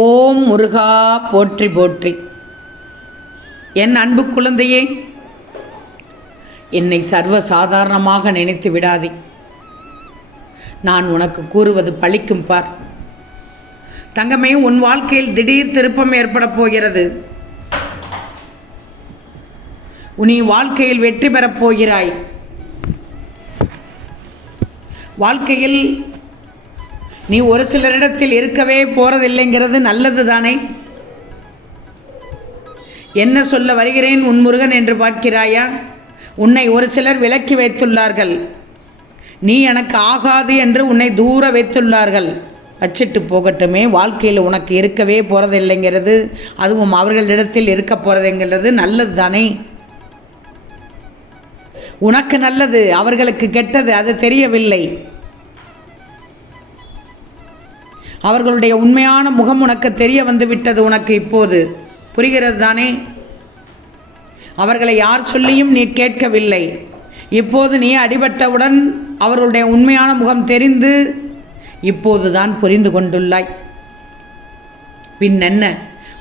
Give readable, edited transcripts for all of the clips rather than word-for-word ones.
ஓம் முருகா போற்றி போற்றி. என் அன்பு குழந்தையே, என்னை சர்வ சாதாரணமாக நினைத்து விடாதே. நான் உனக்கு கூறுவது பழிக்கும் பார். தங்கமே, உன் வாழ்க்கையில் திடீர் திருப்பம் ஏற்பட போகிறது. உன் வாழ்க்கையில் வெற்றி பெறப் போகிறாய். வாழ்க்கையில் நீ ஒரு சிலரிடத்தில் இருக்கவே போறதில்லைங்கிறது நல்லது தானே? என்ன சொல்ல வருகிறேன் உன் முருகன் என்று பார்க்கிறாயா? உன்னை ஒரு சிலர் விலக்கி வைத்துள்ளார்கள். நீ எனக்கு ஆகாது என்று உன்னை தூர வைத்துள்ளார்கள். வச்சிட்டு போகட்டுமே. வாழ்க்கையில் உனக்கு இருக்கவே போகிறதில்லைங்கிறது, அதுவும் அவர்களிடத்தில் இருக்க போகிறதுங்கிறது நல்லது தானே? உனக்கு நல்லது, அவர்களுக்கு கெட்டது, அது தெரியவில்லை. அவர்களுடைய உண்மையான முகம் உனக்கு தெரிய வந்து விட்டது. உனக்கு இப்போது புரிகிறது தானே? அவர்களை யார் சொல்லியும் நீ கேட்கவில்லை. இப்போது நீ அடிபட்டவுடன் அவர்களுடைய உண்மையான முகம் தெரிந்து இப்போது தான் புரிந்து கொண்டுள்ளாய். பின் என்ன,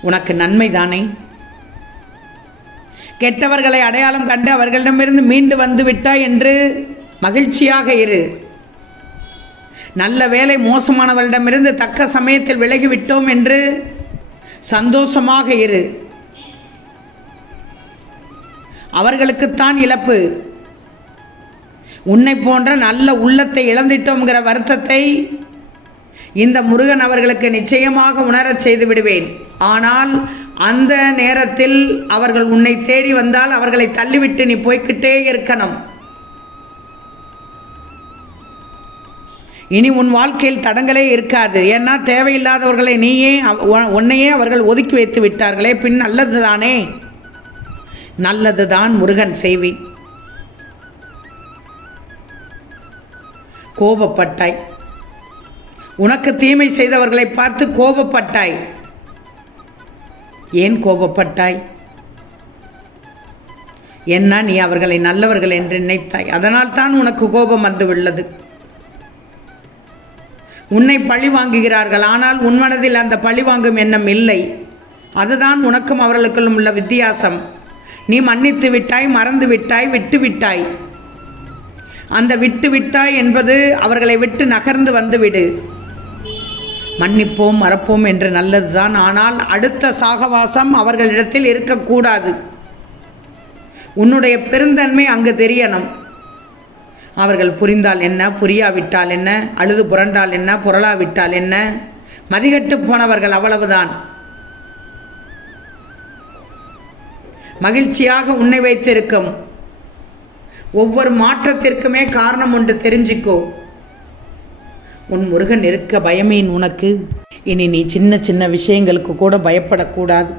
உனக்கு நன்மை தானே? கெட்டவர்களை அடையாளம் கண்டு அவர்களிடமிருந்து மீண்டு வந்து விட்டாய் என்று மகிழ்ச்சியாக இரு. நல்ல வேலை, மோசமானவர்களிடமிருந்து தக்க சமயத்தில் விலகிவிட்டோம் என்று சந்தோஷமாக இரு. அவர்களுக்குத்தான் இழப்பு. உன்னை போன்ற நல்ல உள்ளத்தை இழந்திட்டோங்கிற வருத்தத்தை இந்த முருகன் அவர்களுக்கு நிச்சயமாக உணரச் செய்து விடுவேன். ஆனால் அந்த நேரத்தில் அவர்கள் உன்னை தேடி வந்தால் அவர்களை தள்ளிவிட்டு நீ போய்கிட்டே இருக்கணும். இனி உன் வாழ்க்கையில் தடங்களே இருக்காது. ஏன்னா தேவையில்லாதவர்களை உன்னையே அவர்கள் ஒதுக்கி வைத்து விட்டார்களே. பின் நல்லது தானே? நல்லது தான் முருகன் செய்வேன். கோபப்பட்டாய். உனக்கு தீமை செய்தவர்களை பார்த்து கோபப்பட்டாய். ஏன் கோபப்பட்டாய்? என்ன, நீ அவர்களை நல்லவர்கள் என்று நினைத்தாய். அதனால் தான் உனக்கு கோபம் வந்து உள்ளது. உன்னை பழி வாங்குகிறார்கள், ஆனால் உன் மனதில் அந்த பழி வாங்கும் எண்ணம் இல்லை. அதுதான் உனக்கும் அவர்களுக்கும் உள்ள வித்தியாசம். நீ மன்னித்து விட்டாய், மறந்து விட்டாய், விட்டு விட்டாய். அந்த விட்டு விட்டாய் என்பது அவர்களை விட்டு நகர்ந்து வந்துவிடு. மன்னிப்போம், மறப்போம் என்று நல்லதுதான். ஆனால் அடுத்த சாகவாசம் அவர்களிடத்தில் இருக்கக்கூடாது. உன்னுடைய பெருந்தன்மை அங்கு தெரியணும். அவர்கள் புரிந்தால் என்ன, புரியாவிட்டால் என்ன, அழுது புரண்டால் என்ன, புரளாவிட்டால் என்ன, மதிகட்டு போனவர்கள், அவ்வளவுதான். மகிழ்ச்சியாக உன்னை வைத்திருக்கும் ஒவ்வொரு மாற்றத்திற்குமே காரணம் உண்டு, தெரிஞ்சிக்கோ. உன் முருகன் இருக்க பயமேன் உனக்கு. இனி நீ சின்ன சின்ன விஷயங்களுக்கு கூட பயப்படக்கூடாது.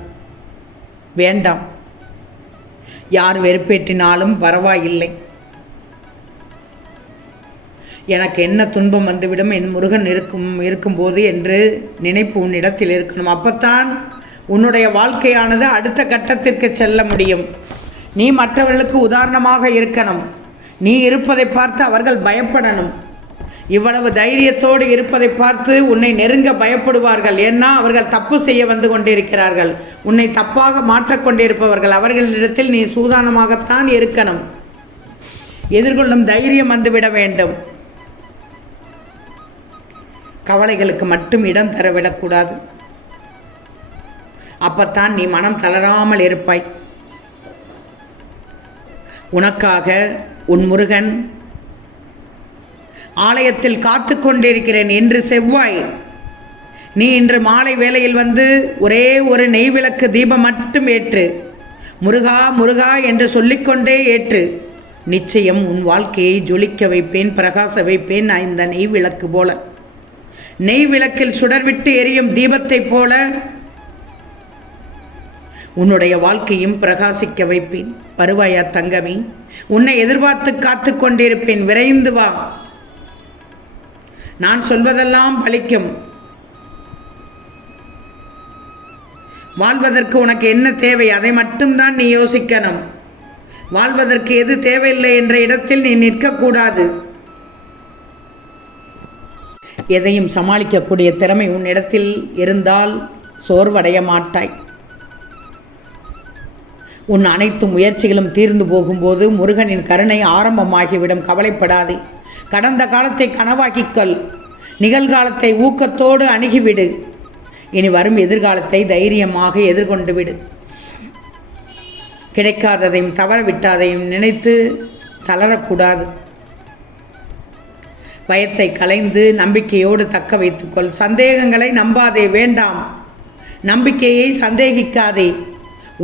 வேண்டாம். யார் வெறுப்பேற்றினாலும் பரவாயில்லை. எனக்கு என்ன துன்பம் வந்துவிடும், என் முருகன் இருக்கும்போது என்று நினைப்பு உன்னிடத்தில் இருக்கணும். அப்பத்தான் உன்னுடைய வாழ்க்கையானது அடுத்த கட்டத்திற்கு செல்ல முடியும். நீ மற்றவர்களுக்கு உதாரணமாக இருக்கணும். நீ இருப்பதை பார்த்து அவர்கள் பயப்படணும். இவ்வளவு தைரியத்தோடு இருப்பதை பார்த்து உன்னை நெருங்க பயப்படுவார்கள். ஏன்னா அவர்கள் தப்பு செய்ய வந்து கொண்டிருக்கிறார்கள். உன்னை தப்பாக மாற்றிக்கொண்டிருப்பவர்கள். அவர்களிடத்தில் நீ சூதானமாகத்தான் இருக்கணும். எதிர்கொள்ளும் தைரியம் வந்துவிட வேண்டும். கவலைகளுக்கு மட்டும் இடம் தரவிடக்கூடாது. அப்பத்தான் நீ மனம் தளராமல் இருப்பாய். உனக்காக உன் முருகன் ஆலயத்தில் காத்து கொண்டிருக்கிறேன். இன்று செவ்வாய். நீ இன்று மாலை வேளையில் வந்து ஒரே ஒரு நெய் விளக்கு தீபம் மட்டும் ஏற்று. முருகா முருகா என்று சொல்லிக்கொண்டே ஏற்று. நிச்சயம் உன் வாழ்க்கையை ஜொலிக்க வைப்பேன், பிரகாச வைப்பேன். நான் இந்த நெய் விளக்கு போல, நெய் விளக்கில் சுடர்விட்டு எரியும் தீபத்தைப் போல உன்னுடைய வாழ்க்கையும் பிரகாசிக்க வைப்பேன். வருவாயா தங்கமே? உன்னை எதிர்பார்த்து காத்து கொண்டிருப்பேன். விரைந்து வா. நான் சொல்வதெல்லாம் பலிக்கும். வாழ்வதற்கு உனக்கு என்ன தேவை, அதை மட்டும்தான் நீ யோசிக்கணும். வாழ்வதற்கு எது தேவையில்லை என்ற இடத்தில் நீ நிற்கக்கூடாது. எதையும் சமாளிக்கக்கூடிய திறமை உன்னிடத்தில் இருந்தால் சோர்வடைய மாட்டாய். உன் அனைத்து முயற்சிகளும் தீர்ந்து போகும்போது முருகனின் கருணை ஆரம்பமாகிவிடும். கவலைப்படாதே. கடந்த காலத்தை கனவாக்கிக்கொள். நிகழ்காலத்தை ஊக்கத்தோடு அணுகிவிடு. இனி வரும் எதிர்காலத்தை தைரியமாக எதிர்கொண்டு விடு. கிடைக்காததையும் தவறவிட்டாதையும் நினைத்து தளரக்கூடாது. பயத்தை களைந்து நம்பிக்கையோடு தக்க வைத்துக்கொள். சந்தேகங்களை நம்பாதே, வேண்டாம். நம்பிக்கையை சந்தேகிக்காதே.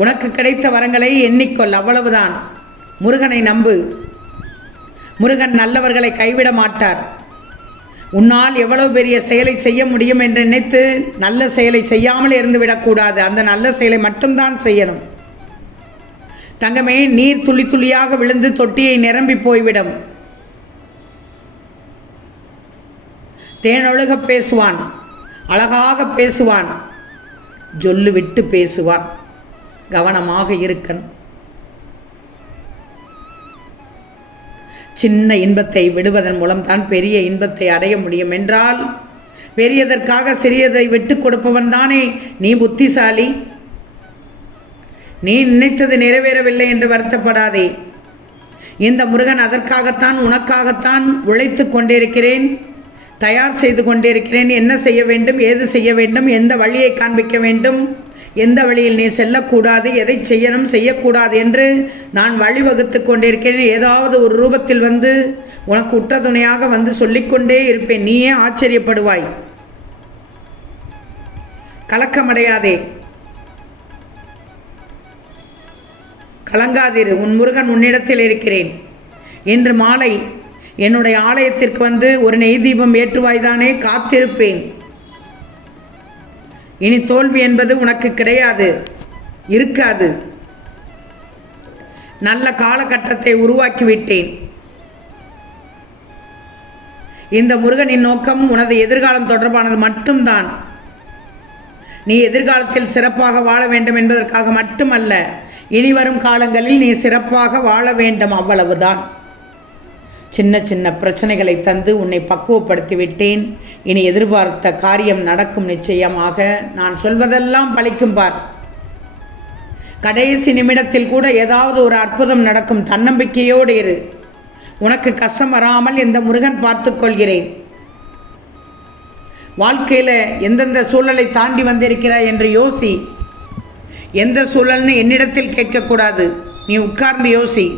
உனக்கு கிடைத்த வரங்களை எண்ணிக்கொள், அவ்வளவுதான். முருகனை நம்பு. முருகன் நல்லவர்களை கைவிட மாட்டார். உன்னால் எவ்வளவு பெரிய செயலை செய்ய முடியும் என்று நினைத்து நல்ல செயலை செய்யாமல் இருந்து விடக்கூடாது. அந்த நல்ல செயலை மட்டும்தான் செய்யணும். தங்கமே, நீர் துளி துளியாக விழுந்து தொட்டியை நிரம்பி போய்விடும். தேனொழுக பேசுவான், அழகாக பேசுவான், ஜொல்லு விட்டு பேசுவான். கவனமாக இருக்கணும். சின்ன இன்பத்தை விடுவதன் மூலம் தான் பெரிய இன்பத்தை அடைய முடியும் என்றால், பெரியதற்காக சிறியதை விட்டு கொடுப்பவன் தானே நீ புத்திசாலி. நீ நினைத்தது நிறைவேறவில்லை என்று வருத்தப்படாதே. இந்த முருகன் அதற்காகத்தான், உனக்காகத்தான் உழைத்து கொண்டிருக்கிறேன், தயார் செய்து கொண்டிருக்கிறேன். என்ன செய்ய வேண்டும், ஏது செய்ய வேண்டும், எந்த வழியை காண்பிக்க வேண்டும், எந்த வழியில் நீ செல்லக்கூடாது, எதை செய்யணும் செய்யக்கூடாது என்று நான் வழிவகுத்து கொண்டிருக்கிறேன். ஏதாவது ஒரு ரூபத்தில் வந்து உனக்கு உற்ற துணையாக வந்து சொல்லிக்கொண்டே இருப்பேன். நீயே ஆச்சரியப்படுவாய். கலக்கமடையாதே, கலங்காதிரு. உன் முருகன் உன்னிடத்தில் இருக்கிறேன். இன்று மாலை என்னுடைய ஆலயத்திற்கு வந்து ஒரு நெய் தீபம் ஏற்றுவாய்தானே? காத்திருப்பேன். இனி தோல்வி என்பது உனக்கு கிடையாது, இருக்காது. நல்ல காலகட்டத்தை உருவாக்கிவிட்டேன். இந்த முருகனின் நோக்கம் உனது எதிர்காலம் தொடர்பானது மட்டும்தான். நீ எதிர்காலத்தில் சிறப்பாக வாழ வேண்டும் என்பதற்காக மட்டுமல்ல, இனி வரும் காலங்களில் நீ சிறப்பாக வாழ வேண்டும், அவ்வளவுதான். சின்ன சின்ன பிரச்சனைகளை தந்து உன்னை பக்குவப்படுத்தி விட்டேன். இனி எதிர்பார்த்த காரியம் நடக்கும். நிச்சயமாக நான் சொல்வதெல்லாம் பலிக்கும் பார். கடைசி நிமிடத்தில் கூட ஏதாவது ஒரு அற்புதம் நடக்கும். தன்னம்பிக்கையோடு இரு. உனக்கு கஷ்டம் வராமல் இந்த முருகன் பார்த்துக்கொள்கிறேன். வாழ்க்கையில் எந்தெந்த சூழலை தாண்டி வந்திருக்கிறாய் என்று யோசி. எந்த சூழல்னு என்னிடத்தில் கேட்கக்கூடாது. நீ உட்கார்ந்து யோசி.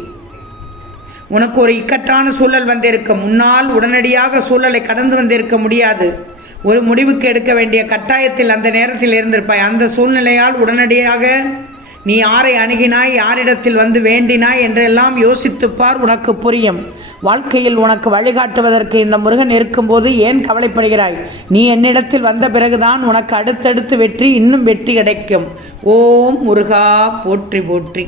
உனக்கு ஒரு இக்கட்டான சூழல் வந்திருக்கும். முன்னால் உடனடியாக சூழலை கடந்து வந்திருக்க முடியாது. ஒரு முடிவுக்கு எடுக்க வேண்டிய கட்டாயத்தில் அந்த நேரத்தில் இருந்திருப்பாய். அந்த சூழ்நிலையால் உடனடியாக நீ யாரை அணுகினாய், யாரிடத்தில் வந்து வேண்டினாய் என்றெல்லாம் யோசித்துப்பார். உனக்கு புரியும். வாழ்க்கையில் உனக்கு வழிகாட்டுவதற்கு இந்த முருகன் இருக்கும்போது ஏன் கவலைப்படுகிறாய்? நீ என்னிடத்தில் வந்த பிறகுதான் உனக்கு அடுத்தடுத்து வெற்றி, இன்னும் வெற்றி கிடைக்கும். ஓம் முருகா போற்றி போற்றி.